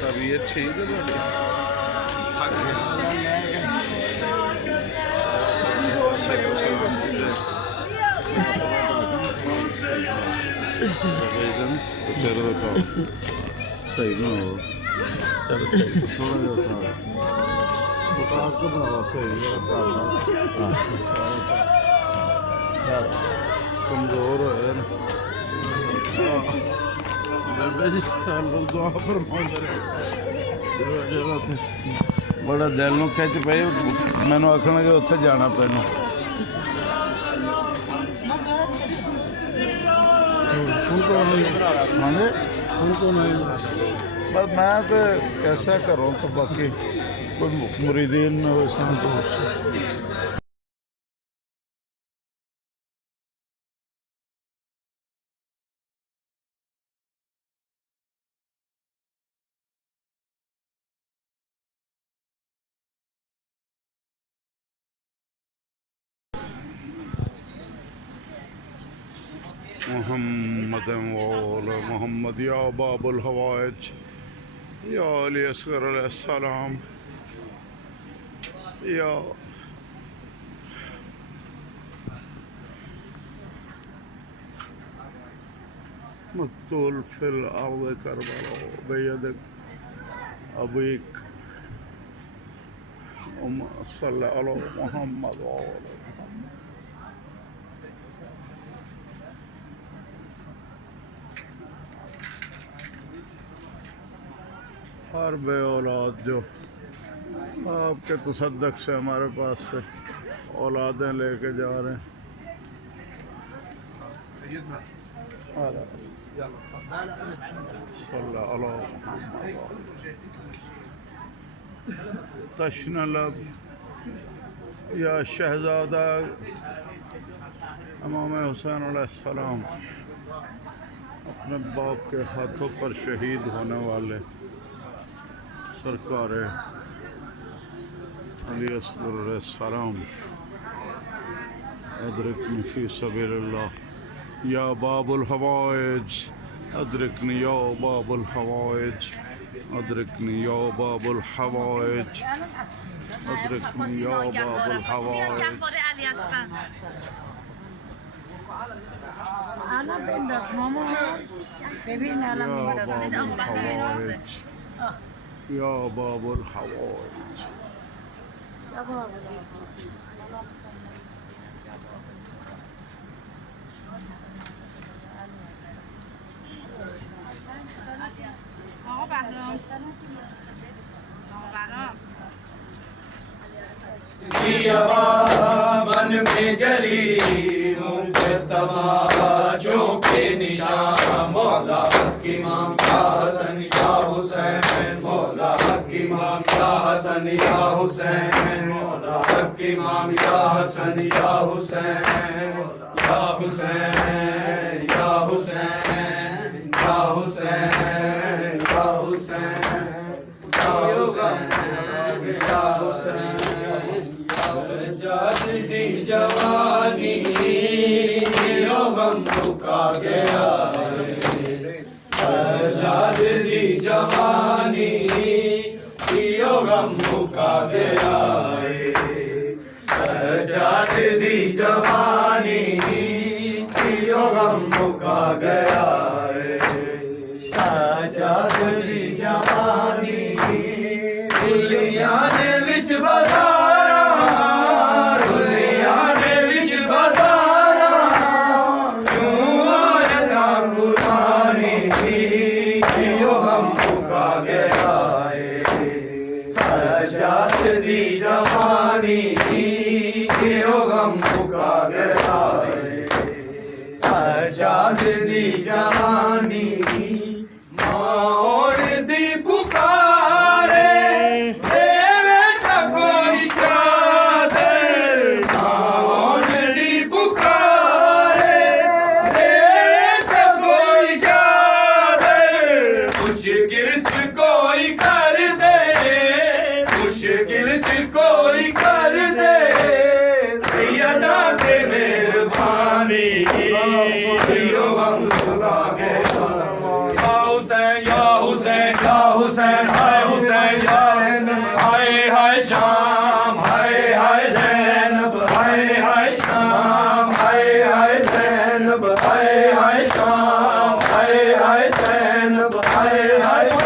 तबीयत ठीक है चलो बताओ सही ना हो चलो सही थोड़ा उतार के बनाओ सही कमज़ोर हो बड़ा दिल में खिंच पे मैनू आखन लगे उत्थे जाना पैनू बस मैं तो कैसा करूँ तो बाकी कोई मुरीदीन वैसा तो मोहम्मद मोहम्मद या बाबुल हवाइज या अली असगर अलैहिस्सलाम या मक्तूल फिल अर्द करबला बियदिक अबीक सल्लल्लाहु अलैहि मोहम्मद हर बे औलाद जो आपके तसद्दक से हमारे पास से औलादें लेके जा रहे हैं तशना लब या शहजादा इमाम हुसैन अलैहिस्सलाम अपने बाप के हाथों पर शहीद होने वाले सरकार अली अस्गर अलैहिस्सलाम अदरिकनी फी सबीलिल्लाह या बाबुल हवाइज अदरिकनी या बाबुल हवाइज अदरिकनी या बाबुल हवाइज अदरिकनी या बाबुल हवाइज أنا بندس ماما ببين أنا بندس يا باب الحوائج يا باب الحوائج آقا بهرام मन में जली मुझे तमाचों के निशान मौला की इमाम या हसन या हुसैन मौला की इमाम या हसन या हुसैन मौला की इमाम या हसन या हुसैन या हुसैन या हुसैन या हुसैन या हुसैन या हुसैन दी जवानी गम रुका गया सजाद दी जवानी गम रुका गया सजाद दी जवानी गम रुका गया सजाद दी जवानी दुनिया ने विच बाजारा दुनिया ने विच बाजारा क्यों आया कुर्बानी यो हम फुका गया सजाद दी जवानी यो हम फुका गया सजाद दी जवानी मोड़ दी पुकारे देवे ठकोरी चादर मोड़ दी पुकारे देवे ठकोरी चादर हुसैन या हुसैन या हुसैन हाय हुसैन या हाय हाय शाम हाय ज़ैनब हाय शाम हाय ज़ैनब हाय शाम हाय ज़ैनब हाय